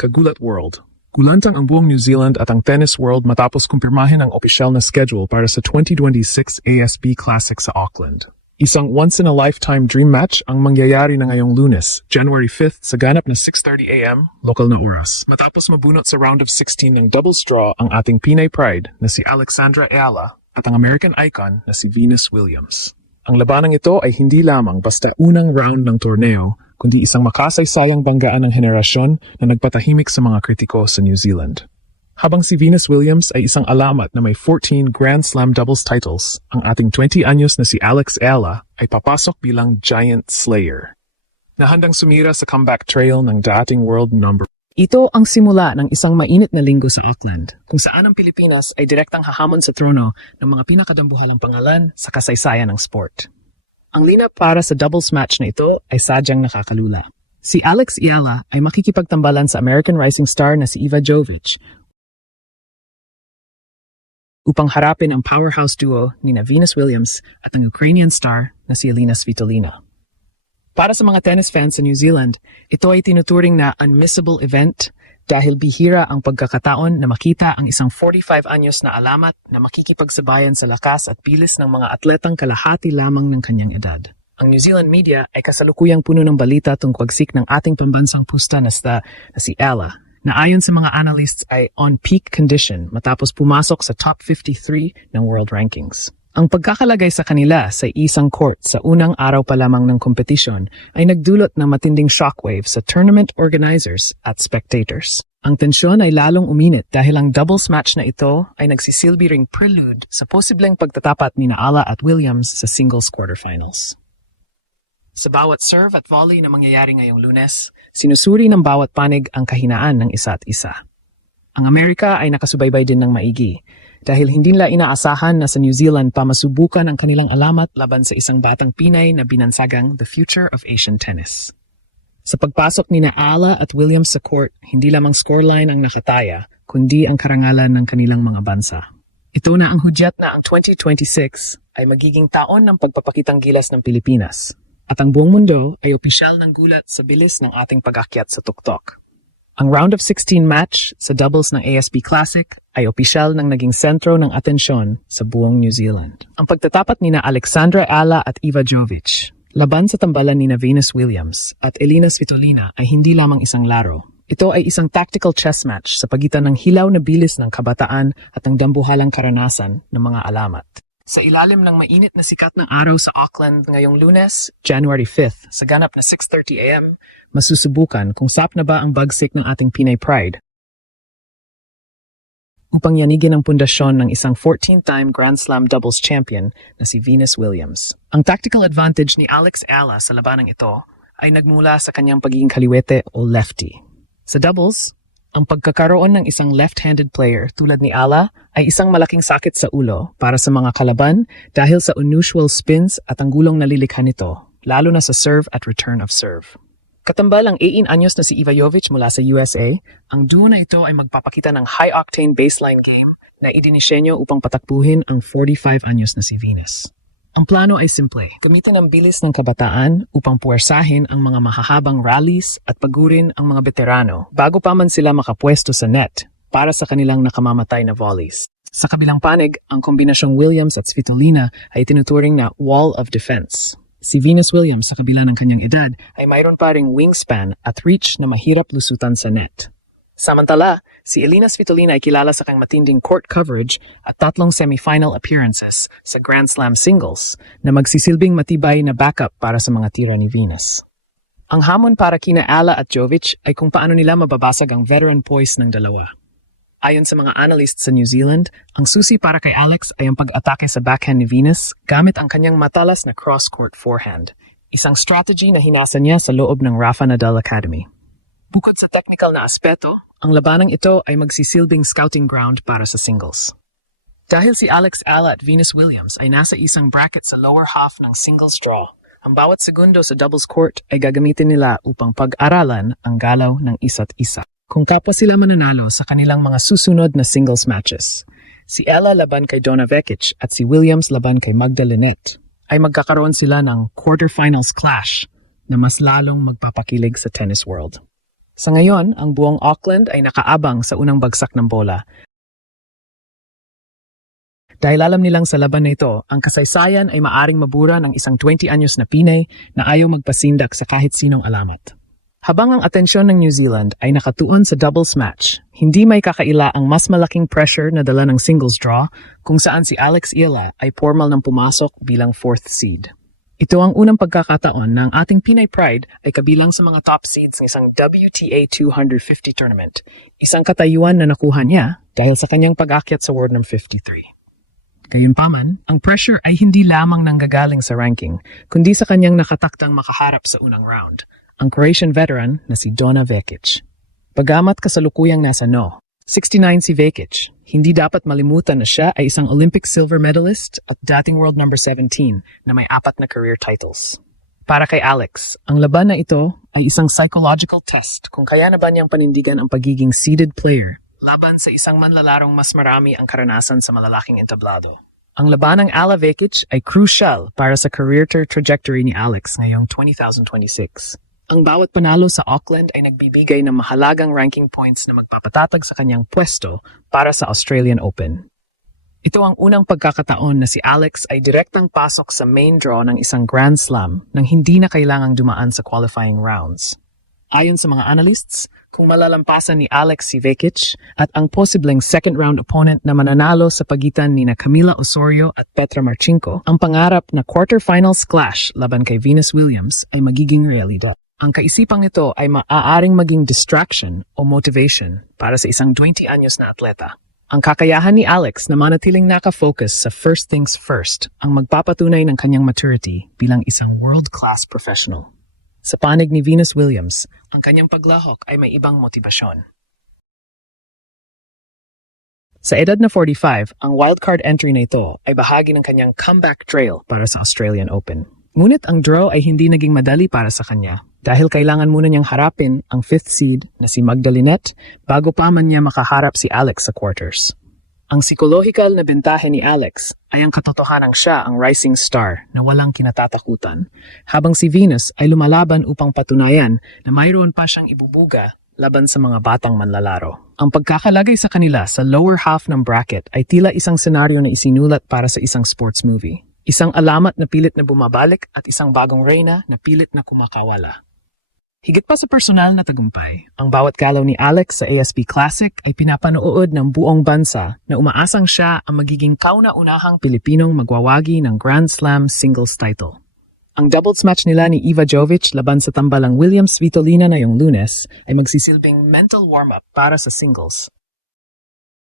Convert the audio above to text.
Kagulat World. Gulantang ang buong New Zealand at ang tennis world matapos kumpirmahin ang opisyal na schedule para sa 2026 ASB Classic sa Auckland. Isang once-in-a-lifetime dream match ang mangyayari na ngayong Lunes, January 5th sa ganap na 6:30 AM, lokal na oras. Matapos mabunot sa round of 16 ng double straw ang ating Pinay Pride na si Alexandra Eala at ang American icon na si Venus Williams. Ang labanang ito ay hindi lamang basta unang round ng torneo, kundi isang makasaysayang banggaan ng henerasyon na nagpatahimik sa mga kritiko sa New Zealand. Habang si Venus Williams ay isang alamat na may 14 Grand Slam doubles titles, ang ating 20 anyos na si Alex Eala ay papasok bilang Giant Slayer. Nahandang sumira sa comeback trail ng dating world number. Ito ang simula ng isang mainit na linggo sa Auckland, kung saan ang Pilipinas ay direktang hahamon sa trono ng mga pinakadambuhalang pangalan sa kasaysayan ng sport. Ang lineup para sa doubles match na ito ay sadyang nakakalula. Si Alex Eala ay makikipagtambalan sa American rising star na si Iva Jovic upang harapin ang powerhouse duo ni Venus Williams at ang Ukrainian star na si Elina Svitolina. Para sa mga tennis fans sa New Zealand, ito ay tinuturing na unmissable event dahil bihira ang pagkakataon na makita ang isang 45 anyos na alamat na makikipagsabayan sa lakas at bilis ng mga atletang kalahati lamang ng kanyang edad. Ang New Zealand media ay kasalukuyang puno ng balita tungkol pagsik ng ating pambansang pusta na si Eala, na ayon sa mga analysts ay on peak condition matapos pumasok sa top 53 ng world rankings. Ang pagkakalagay sa kanila sa isang court sa unang araw pa lamang ng kompetisyon ay nagdulot ng matinding shockwave sa tournament organizers at spectators. Ang tensyon ay lalong uminit dahil ang doubles match na ito ay nagsisilbi ring prelude sa posibleng pagtatapat ni Eala at Williams sa singles quarterfinals. Sa bawat serve at volley na mangyayari ngayong Lunes, sinusuri ng bawat panig ang kahinaan ng isa't isa. Ang Amerika ay nakasubaybay din ng maigi, dahil hindi nila inaasahan na sa New Zealand pa masubukan ang kanilang alamat laban sa isang batang Pinay na binansagang the future of Asian tennis. Sa pagpasok ni Eala at Williams sa court, hindi lamang scoreline ang nakataya, kundi ang karangalan ng kanilang mga bansa. Ito na ang hudyat na ang 2026 ay magiging taon ng pagpapakitang gilas ng Pilipinas, at ang buong mundo ay opisyal ng gulat sa bilis ng ating pag-akyat sa tuktok. Ang round of 16 match sa doubles ng ASB Classic ay opisyal nang naging sentro ng atensyon sa buong New Zealand. Ang pagtatapat ni Alexandra Eala at Iva Jovic laban sa tambalan ni Venus Williams at Elina Svitolina ay hindi lamang isang laro. Ito ay isang tactical chess match sa pagitan ng hilaw na bilis ng kabataan at ng dambuhalang karanasan ng mga alamat. Sa ilalim ng mainit na sikat ng araw sa Auckland ngayong Lunes, January 5th, sa ganap na 6:30 AM, masusubukan kung sap na ba ang bagsik ng ating Pinay Pride upang yanigin ang pundasyon ng isang 14-time Grand Slam doubles champion na si Venus Williams. Ang tactical advantage ni Alex Eala sa labanang ito ay nagmula sa kanyang pagiging kaliwete o lefty. Sa doubles, ang pagkakaroon ng isang left-handed player tulad ni Eala ay isang malaking sakit sa ulo para sa mga kalaban dahil sa unusual spins at ang gulong nalilikha nito, lalo na sa serve at return of serve. Katambal ang 18 anyos na si Iva Jovic mula sa USA, ang duo na ito ay magpapakita ng high-octane baseline game na idinisenyo upang patakbuhin ang 45 anyos na si Venus. Ang plano ay simple, gamitan ang bilis ng kabataan upang puwersahin ang mga mahahabang rallies at pagurin ang mga veterano bago pa man sila makapwesto sa net para sa kanilang nakamamatay na volleys. Sa kabilang panig, ang kombinasyong Williams at Svitolina ay tinuturing na wall of defense. Si Venus Williams sa kabila ng kanyang edad ay mayroon pa ring wingspan at reach na mahirap lusutan sa net. Samantala, si Elina Svitolina ay kilala sa kanyang matinding court coverage at 3 semifinal appearances sa Grand Slam singles na magsisilbing matibay na backup para sa mga tira ni Venus. Ang hamon para kina Eala at Jovic ay kung paano nila mababasag ang veteran poise ng dalawa. Ayon sa mga analysts sa New Zealand, ang susi para kay Alex ay ang pag-atake sa backhand ni Venus gamit ang kanyang matalas na cross-court forehand, isang strategy na hinasa niya sa loob ng Rafa Nadal Academy. Bukod sa technical na aspeto, ang labanang ito ay magsisilbing scouting ground para sa singles. Dahil si Alex Eala at Venus Williams ay nasa isang bracket sa lower half ng single straw, ang bawat segundo sa doubles court ay gagamitin nila upang pag-aralan ang galaw ng isa't isa. Kung kapwa sila mananalo sa kanilang mga susunod na singles matches, si Eala laban kay Donna Vekic at si Williams laban kay Magda Linette, ay magkakaroon sila ng quarterfinals clash na mas lalong magpapakilig sa tennis world. Sa ngayon, ang buong Auckland ay nakaabang sa unang bagsak ng bola. Dahil alam nilang sa laban na ito, ang kasaysayan ay maaring mabura ng isang 20 anyos na Pinay na ayaw magpasindak sa kahit sinong alamat. Habang ang atensyon ng New Zealand ay nakatuon sa doubles match, hindi may kakaila ang mas malaking pressure na dala ng singles draw kung saan si Alex Ila ay formal nang pumasok bilang 4th seed. Ito ang unang pagkakataon na ang ating Pinay Pride ay kabilang sa mga top seeds ng isang WTA 250 tournament, isang katayuan na nakuha niya dahil sa kanyang pag-akyat sa World No. 53. Gayunpaman, ang pressure ay hindi lamang nanggagaling sa ranking, kundi sa kanyang nakataktang makaharap sa unang round, ang Croatian veteran na si Dona Vekic. Bagamat kasalukuyang nasa 69 si Vekic, hindi dapat malimutan na siya ay isang Olympic silver medalist at dating world number 17 na may 4 na career titles. Para kay Alex, ang laban na ito ay isang psychological test kung kaya na ba niyang panindigan ang pagiging seeded player laban sa isang manlalarong mas marami ang karanasan sa malalaking entablado. Ang laban ng Ala Vekic ay crucial para sa career trajectory ni Alex ngayong 2026. Ang bawat panalo sa Auckland ay nagbibigay ng mahalagang ranking points na magpapatatag sa kanyang pwesto para sa Australian Open. Ito ang unang pagkakataon na si Alex ay direktang pasok sa main draw ng isang Grand Slam nang hindi na kailangang dumaan sa qualifying rounds. Ayon sa mga analysts, kung malalampasan ni Alex si Vekic at ang posibleng second-round opponent na mananalo sa pagitan ni Camila Osorio at Petra Marchenko, ang pangarap na quarterfinals clash laban kay Venus Williams ay magiging realidad. Ang kaisipang ito ay maaaring maging distraction o motivation para sa isang 20 anyos na atleta. Ang kakayahan ni Alex na manatiling nakafocus sa first things first ang magpapatunay ng kanyang maturity bilang isang world-class professional. Sa panig ni Venus Williams, ang kanyang paglahok ay may ibang motibasyon. Sa edad na 45, ang wildcard entry na ito ay bahagi ng kanyang comeback trail para sa Australian Open. Ngunit ang draw ay hindi naging madali para sa kanya dahil kailangan muna niyang harapin ang 5th seed na si Magdalene bago pa man niya makaharap si Alex sa quarters. Ang psikolohikal na bentahe ni Alex ay ang katotohanang siya ang rising star na walang kinatatakutan, habang si Venus ay lumalaban upang patunayan na mayroon pa siyang ibubuga laban sa mga batang manlalaro. Ang pagkakalagay sa kanila sa lower half ng bracket ay tila isang senaryo na isinulat para sa isang sports movie. Isang alamat na pilit na bumabalik at isang bagong reyna na pilit na kumakawala. Higit pa sa personal na tagumpay, ang bawat galaw ni Alex sa ASP Classic ay pinapanood ng buong bansa na umaasang siya ang magiging kauna-unahang Pilipinong magwawagi ng Grand Slam singles title. Ang doubles match nila ni Iva Jovic laban sa tambalang Williams Svitolina ngayong Lunes ay magsisilbing mental warm-up para sa singles